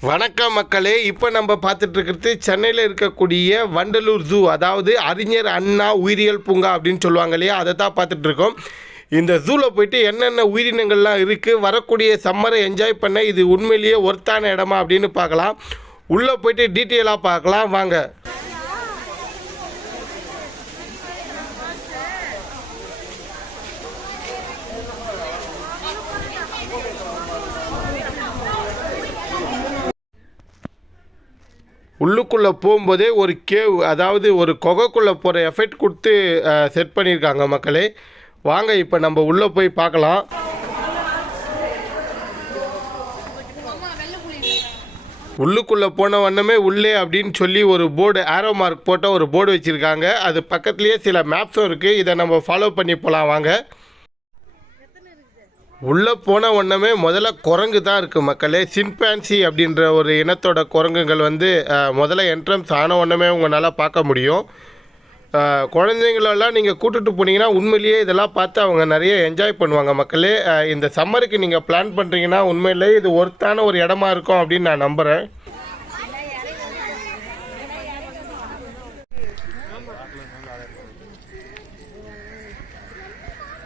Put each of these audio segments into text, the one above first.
வணக்கம் மக்களே இப்போ நம்ம பார்த்துட்டு இருக்கிறது சென்னையில் இருக்கக்கூடிய வண்டலூர் ஜூ அதாவது அறிஞர் அண்ணா உயிரியல் பூங்கா அப்படின்னு சொல்லுவாங்க இல்லையா? அதை தான் பார்த்துட்டு இருக்கோம் இந்த ஜூவில் போயிட்டு என்னென்ன உயிரினங்கள்லாம் இருக்குது வரக்கூடிய சம்மரை என்ஜாய் பண்ண இது உண்மையிலேயே ஒர்த்தான இடமா அப்படின்னு பார்க்கலாம். உள்ளே போயிட்டு டீட்டெயிலாக பார்க்கலாம். வாங்க. உள்ளுக்குள்ளே போகும்போதே ஒரு கேவ் அதாவது ஒரு கொகைக்குள்ளே போகிற எஃபெக்ட் கொடுத்து செட் பண்ணியிருக்காங்க மக்களே. வாங்க இப்போ நம்ம உள்ளே போய் பார்க்கலாம். உள்ளுக்குள்ளே போன வண்ணமே உள்ளே அப்படின்னு சொல்லி ஒரு போர்டு ஆரோ மார்க் போட்ட ஒரு போர்டு வச்சுருக்காங்க. அது பக்கத்துலேயே சில மேப்ஸும் இருக்குது இதை நம்ம ஃபாலோ பண்ணி போகலாம் வாங்க. உள்ளே போன உடனே முதல்ல குரங்கு தான் இருக்குது மக்களே. சிம்பேன்சி அப்படின்ற ஒரு இனத்தோட குரங்குகள் வந்து முதல்ல என்ட்ரன்ஸ் ஆன உடனே உங்களால் பார்க்க முடியும். குழந்தைங்களெல்லாம் நீங்கள் கூட்டுட்டு போனீங்கன்னா உண்மையிலேயே இதெல்லாம் பார்த்து அவங்க நிறைய என்ஜாய் பண்ணுவாங்க மக்களே. இந்த சம்மருக்கு நீங்கள் பிளான் பண்ணுறீங்கன்னா உண்மையிலேயே இது ஒர்த்தான ஒரு இடமா இருக்கும் அப்படின்னு நான் நம்புகிறேன்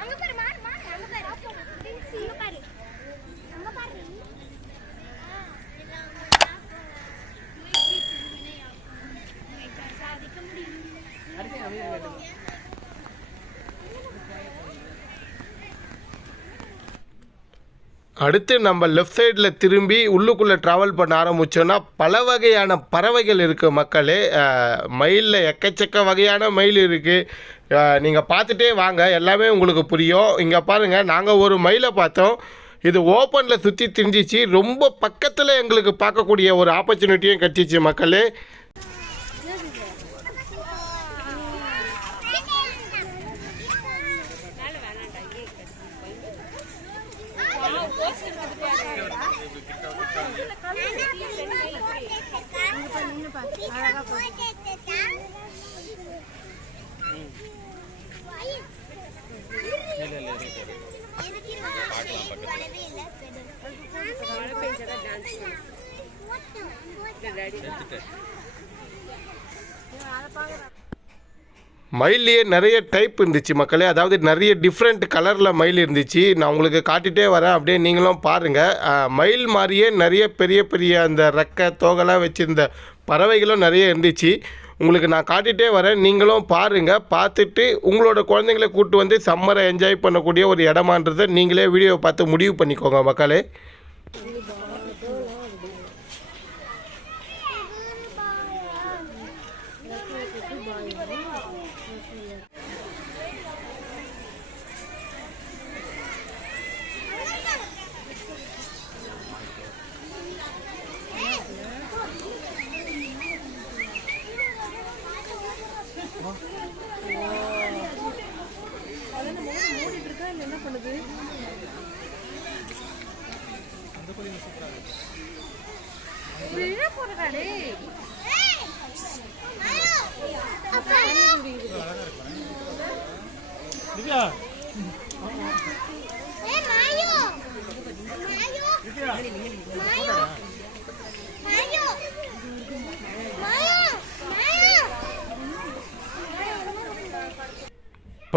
அங்க பாரு மாடு மாடு அங்க பாரு அங்க பாரு அங்க பாரு சாதிக்க முடியும் அடுத்து நம்ம லெஃப்ட் சைடில் திரும்பி உள்ளுக்குள்ளே ட்ராவல் பண்ண ஆரம்பித்தோன்னா பல வகையான பறவைகள் இருக்குது மக்களே. மயிலில் எக்கச்சக்க வகையான மயில் இருக்குது நீங்கள் பார்த்துட்டே வாங்க எல்லாமே உங்களுக்கு புரியும். இங்கே பாருங்கள் நாங்கள் ஒரு மயிலை பார்த்தோம். இது ஓப்பனில் சுற்றி திரிஞ்சிச்சு. ரொம்ப பக்கத்தில் எங்களுக்கு பார்க்கக்கூடிய ஒரு ஆப்பர்ச்சுனிட்டியும் கிடச்சிச்சு மக்களே. மயிலேயே நிறைய டைப் இருந்துச்சு மக்களே. அதாவது நிறைய டிஃப்ரெண்ட் கலரில் மயில் இருந்துச்சு. நான் உங்களுக்கு காட்டிகிட்டே வரேன். அப்படியே நீங்களும் பாருங்கள் மயில் மாதிரியே நிறைய பெரிய பெரிய அந்த ரெக்கை தோகெல்லாம் வச்சுருந்த பறவைகளும் நிறைய இருந்துச்சு. உங்களுக்கு நான் காட்டிகிட்டே வரேன். நீங்களும் பாருங்கள் பார்த்துட்டு உங்களோட குழந்தைங்கள கூப்பிட்டு வந்து சம்மரை என்ஜாய் பண்ணக்கூடிய ஒரு இடமான்றதை நீங்களே வீடியோவை பார்த்து முடிவு பண்ணிக்கோங்க மக்களே.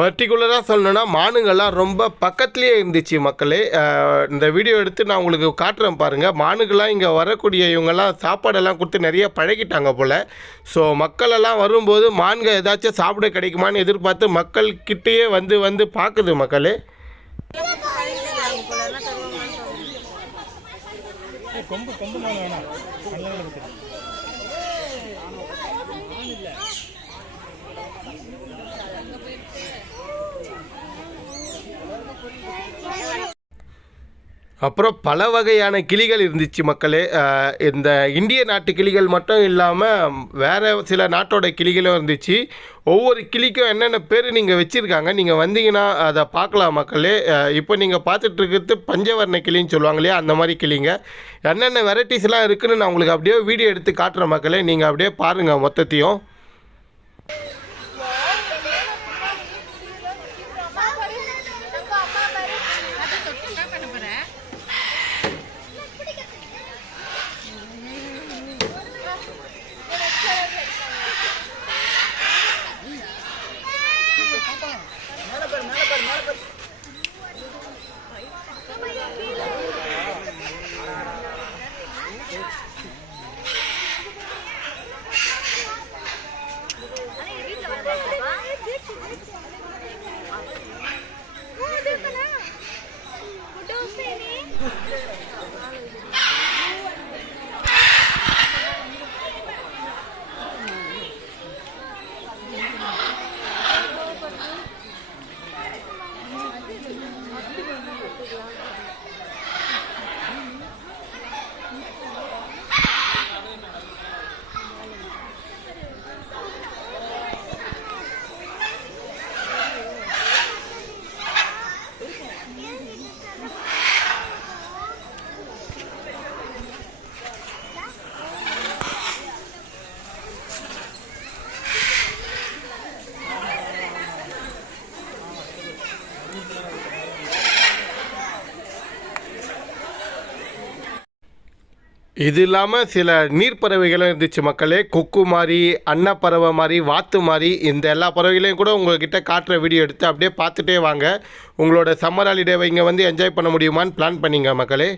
பர்டிகுலராக சொல்லணும்னா மானுங்கள்லாம் ரொம்ப பக்கத்துலேயே இருந்துச்சு மக்களே. இந்த வீடியோ எடுத்து நான் உங்களுக்கு காட்டுறேன் பாருங்கள் மானுங்கள்லாம் இங்கே வரக்கூடிய இவங்கெல்லாம் சாப்பாடெல்லாம் கொடுத்து நிறைய பழகிட்டாங்க போல். ஸோ மக்களெல்லாம் வரும்போது மான்கள் ஏதாச்சும் சாப்பிட கிடைக்குமான்னு எதிர்பார்த்து மக்கள் கிட்டேயே வந்து வந்து பார்க்குது மக்களே. அப்புறம் பல வகையான கிளிகள் இருந்துச்சு மக்களே. இந்த இந்திய நாட்டு கிளிகள் மட்டும் இல்லாமல் வேறு சில நாட்டோட கிளிகளும் இருந்துச்சு. ஒவ்வொரு கிளிக்கும் என்னென்ன பேர் நீங்கள் வச்சுருக்காங்க? நீங்கள் வந்தீங்கன்னா அதை பார்க்கலாம் மக்களே. இப்போ நீங்கள் பார்த்துட்ருக்கிறது பஞ்சவர்ண கிளின்னு சொல்லுவாங்க இல்லையா அந்த மாதிரி கிளிங்க. என்னென்ன வெரைட்டிஸ்லாம் இருக்குதுன்னு நான் உங்களுக்கு அப்படியே வீடியோ எடுத்து காட்டுற மக்களே. நீங்கள் அப்படியே பாருங்கள் மொத்தத்தையும். இது இல்லாமல் சில நீர்ப்பறவைகளும் இருந்துச்சு மக்களே. கொக்கு மாதிரி அன்னப்பறவை மாதிரி வாத்து மாதிரி இந்த எல்லா பறவைகளையும் கூட உங்கள்கிட்ட காட்டுற வீடியோ எடுத்து அப்படியே பார்த்துட்டே வாங்க. உங்களோட சம்மர் ஹாலிடேவை இங்கே வந்து என்ஜாய் பண்ண முடியுமான்னு பிளான் பண்ணிங்க மக்களே.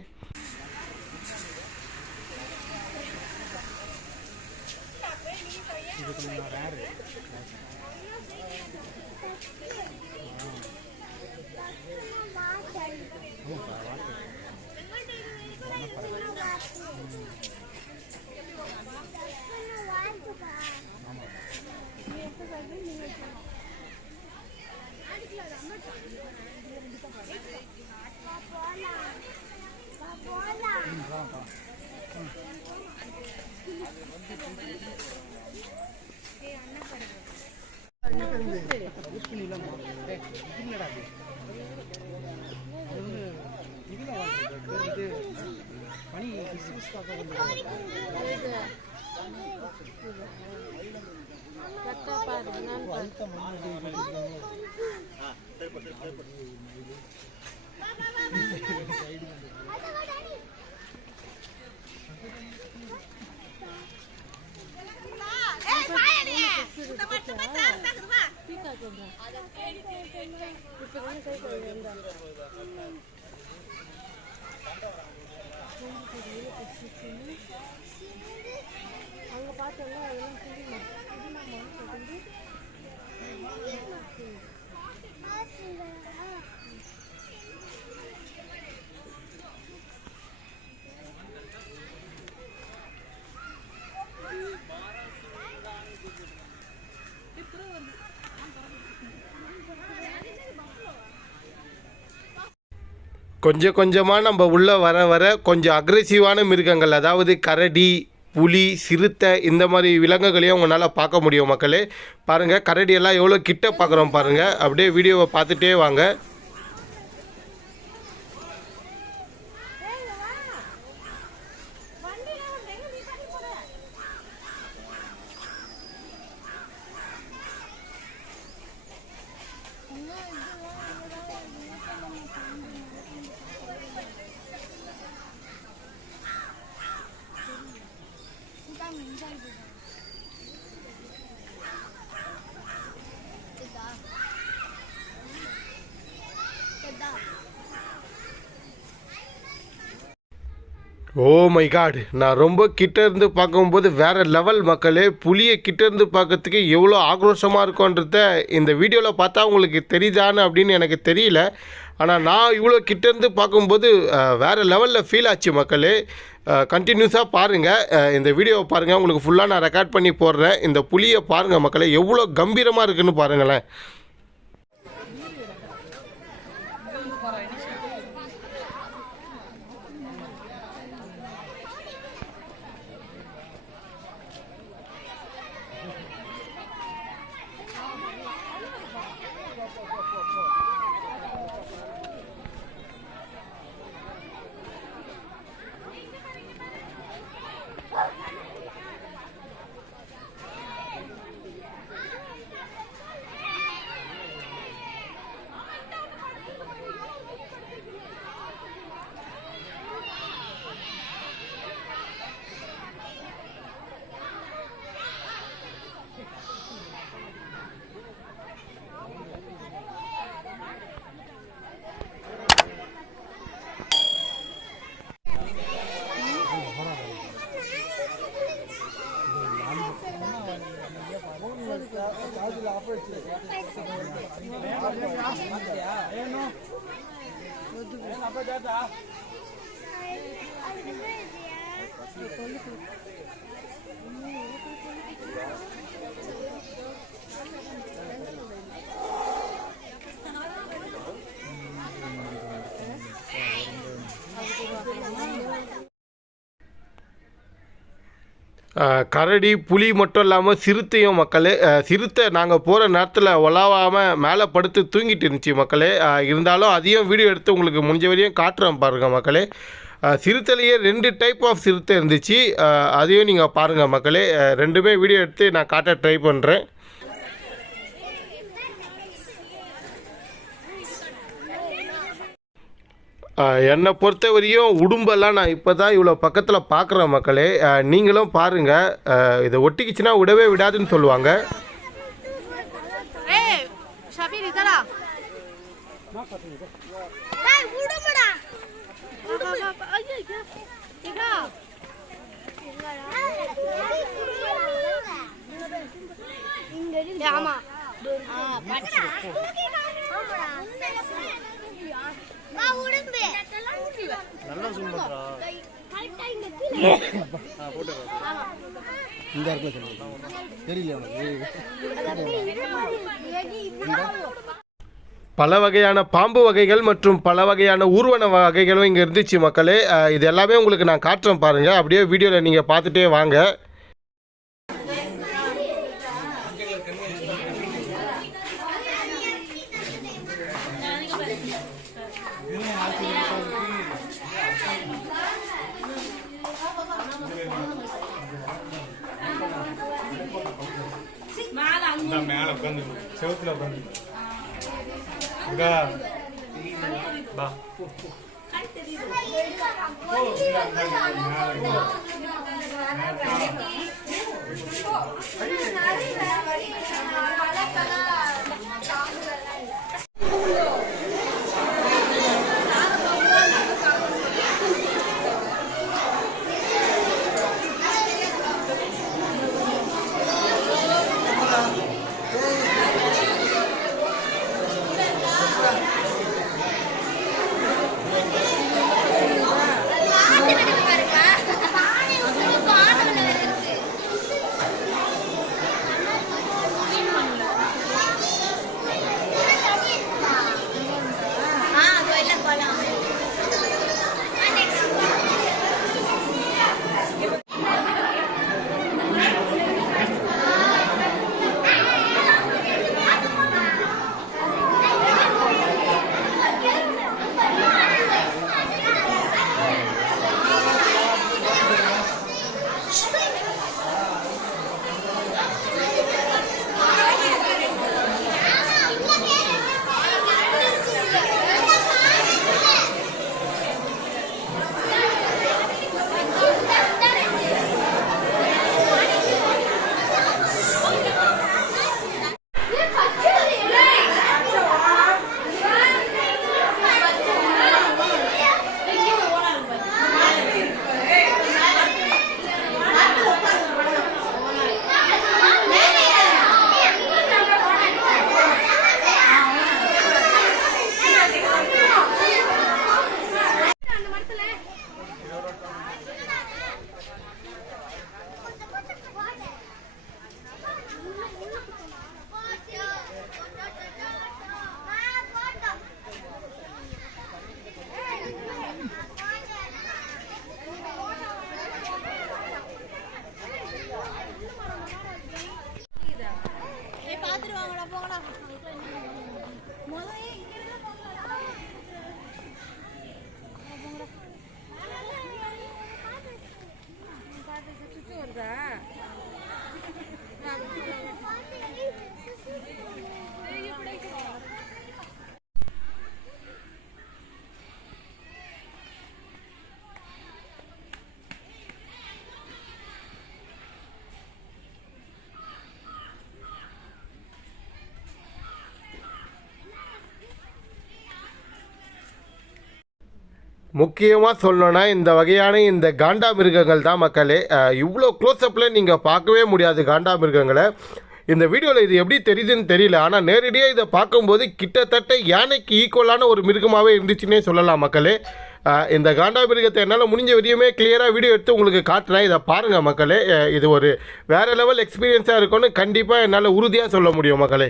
Ano pa rin? Ini kan dia, ini kan dia. கொஞ்சம் கொஞ்சமாக நம்ம உள்ளே வர வர கொஞ்சம் அக்ரெசிவான மிருகங்கள் அதாவது கரடி புலி சிறுத்தை இந்த மாதிரி விலங்குகளையும் உங்களால் பார்க்க முடியும் மக்களே. பாருங்கள் கரடியெல்லாம் எவ்வளோ கிட்ட பார்க்குறோம் பாருங்கள் அப்படியே வீடியோவை பார்த்துட்டே வாங்க. ஓ மை காட் நான் ரொம்ப கிட்ட இருந்து பார்க்கும்போது வேற லெவல் மக்களே புலியை கிட்ட இருந்து பார்க்கறதுக்கு எவ்வளோ ஆக்ரோஷமாக இருக்கும்ன்றத இந்த வீடியோவில் பார்த்தா உங்களுக்கு தெரியுதான்னு அப்படின்னு எனக்கு தெரியல. ஆனால் நான் இவ்வளோ கிட்டேருந்து பார்க்கும்போது வேறு லெவலில் ஃபீல் ஆச்சு மக்களே. கண்டினியூஸாக பாருங்கள் இந்த வீடியோவை பாருங்கள் உங்களுக்கு ஃபுல்லாக நான் ரெக்கார்ட் பண்ணி போடுறேன். இந்த புலியை பாருங்கள் மக்களே எவ்வளோ கம்பீரமாக இருக்குதுன்னு பாருங்களேன். vai dar. கரடி புலி மட்டும் இல்லாமல் சிறுத்தையும் மக்களே சிறுத்தை நாங்கள் போகிற நேரத்தில் ஒலாவாமல் மேலே படுத்து தூங்கிட்டு இருந்துச்சு மக்களே. இருந்தாலும் அதையும் வீடியோ எடுத்து உங்களுக்கு முடிஞ்ச வரையும் காட்டுறேன் பாருங்கள் மக்களே. சிறுத்தையிலேயே ரெண்டு டைப் ஆஃப் சிறுத்தை இருந்துச்சு. அதையும் நீங்கள் பாருங்கள் மக்களே. ரெண்டுமே வீடியோ எடுத்து நான் காட்ட ட்ரை பண்ணுறேன் என்னை பொறுத்தவரையும் உடும்பெல்லாம் நான் இப்போ தான் இவ்வளோ பக்கத்தில் பார்க்குறேன் மக்களே. நீங்களும் பாருங்கள் இதை ஒட்டிக்கிச்சுன்னா விடவே விடாதுன்னு சொல்லுவாங்க. ஏய் ஷபீர் இதரா டேய் விடுமுடா ஐயோ இதா இங்க இருக்கு ஆமா. நல்லா ஜூம் பண்றா. கரெக்ட்டா இங்க கீழ இந்த இடத்துல சொல்லுங்க தெரியல உனக்கு? பல வகையான பாம்பு வகைகள் மற்றும் பல வகையான ஊர்வன வகைகளும் இங்கே இருந்துச்சு மக்களே. இது எல்லாமே உங்களுக்கு நான் காட்டுறேன் பாருங்கள் அப்படியே வீடியோவில் நீங்கள் பார்த்துட்டே வாங்க. Seu outro lado. Lugar. Vá. Oh, முக்கியமாக சொல்லணும்னா இந்த வகையான இந்த காண்டா மிருகங்கள் தான் மக்களே. இவ்வளோ க்ளோஸ்அப்பில் நீங்கள் பார்க்கவே முடியாது காண்டா மிருகங்களை. இந்த வீடியோவில் இது எப்படி தெரியுதுன்னு தெரியல. ஆனால் நேரடியாக இதை பார்க்கும்போது கிட்டத்தட்ட யானைக்கு ஈக்குவலான ஒரு மிருகமாகவே இருந்துச்சுன்னே சொல்லலாம் மக்களே. இந்த காண்டா மிருகத்தை என்னால் முடிஞ்ச வரையுமே கிளியராக வீடியோ எடுத்து உங்களுக்கு காட்டுறேன். இதை பாருங்கள் மக்களே. இது ஒரு வேறு லெவல் எக்ஸ்பீரியன்ஸாக இருக்கும்னு கண்டிப்பாக என்னால் உறுதியாக சொல்ல முடியும் மக்களே.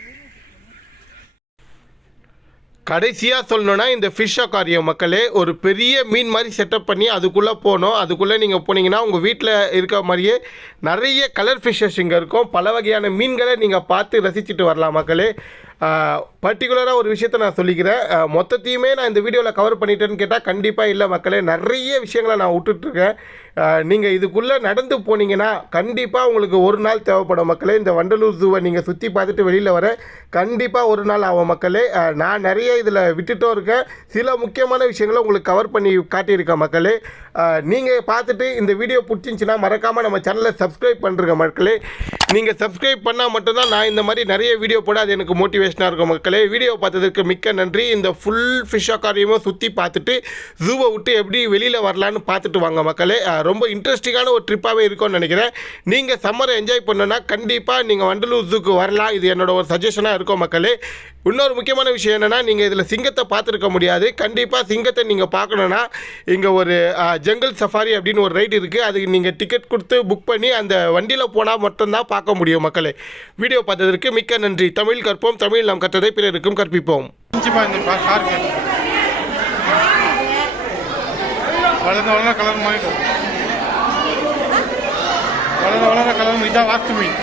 கடைசியாக சொல்லணுன்னா இந்த ஃபிஷ் அக்காரியம் மக்களே ஒரு பெரிய மீன் மாதிரி செட்டப் பண்ணி அதுக்குள்ளே போகணும் அதுக்குள்ளே நீங்கள் போனீங்கன்னா உங்கள் வீட்டில் இருக்க மாதிரியே நிறைய கலர் ஃபிஷ்ஷஸ் இங்கே இருக்கும். பல வகையான மீன்களை நீங்கள் பார்த்து ரசிச்சுட்டு வரலாம் மக்களே. பர்டிகுலராக ஒரு விஷயத்த நான் சொல்லிக்கிறேன். மொத்தத்தையுமே நான் இந்த வீடியோவில் கவர் பண்ணிட்டேன்னு கேட்டால் கண்டிப்பாக இல்லை மக்களே நிறைய விஷயங்களை நான் விட்டுட்ருக்கேன் நீங்கள் இதுக்குள்ளே நடந்து போனீங்கன்னா கண்டிப்பாக உங்களுக்கு ஒரு நாள் தேவைப்படும் மக்களே. இந்த வண்டலூர் ஜூவை நீங்கள் சுற்றி பார்த்துட்டு வெளியில் வர கண்டிப்பாக ஒரு நாள் ஆகும் மக்களே. நான் நிறைய இதில் விட்டுட்டும் இருக்கேன். சில முக்கியமான விஷயங்களை உங்களுக்கு கவர் பண்ணி காட்டியிருக்கேன் மக்களே. நீங்கள் பார்த்துட்டு இந்த வீடியோ பிடிச்சிருந்துச்சின்னா மறக்காமல் நம்ம சேனலை சப்ஸ்கிரைப் பண்ணுறங்க மக்களே. நீங்கள் சப்ஸ்கிரைப் பண்ணால் மட்டும்தான் நான் இந்த மாதிரி நிறைய வீடியோ போட அது எனக்கு மோட்டிவேஷனாக இருக்கும் மக்கள். வீடியோ பார்த்ததற்கு மிக்க நன்றி. இந்த ஃபுல் ஃபிஷ் அக்காரியமும் சுற்றி பார்த்துட்டு ஜூவை விட்டு எப்படி வெளியில் வரலான்னு பார்த்துட்டு வாங்க மக்களே. ரொம்ப இன்ட்ரெஸ்டிங்கான ஒரு ட்ரிப்பாகவே இருக்கும்னு நினைக்கிறேன். நீங்கள் சம்மரை என்ஜாய் பண்ணுன்னா கண்டிப்பாக நீங்கள் வண்டலூர் ஜூக்கு வரலாம். இது என்னோட ஒரு சஜஷனாக இருக்கும் மக்களே. இன்னொரு முக்கியமான விஷயம் என்னென்னா நீங்கள் இதில் சிங்கத்தை பார்த்துருக்க முடியாது. கண்டிப்பாக சிங்கத்தை நீங்கள் பார்க்கணுன்னா இங்கே ஒரு ஜங்கல் சஃபாரி அப்படின்னு ஒரு ரைடு இருக்குது அதுக்கு நீங்கள் டிக்கெட் கொடுத்து புக் பண்ணி அந்த வண்டியில் போனால் மட்டும்தான் பார்க்க முடியும் மக்களே. வீடியோ பார்த்ததற்கு மிக்க நன்றி. தமிழ் கற்போம். தமிழ் நாம் கற்றதை பிறருக்கும் கற்பிப்போம். கொஞ்சமா இந்த வளர கலர் மாதிரி வளர வளர கலர் இதான் வாஸ்து மீன்.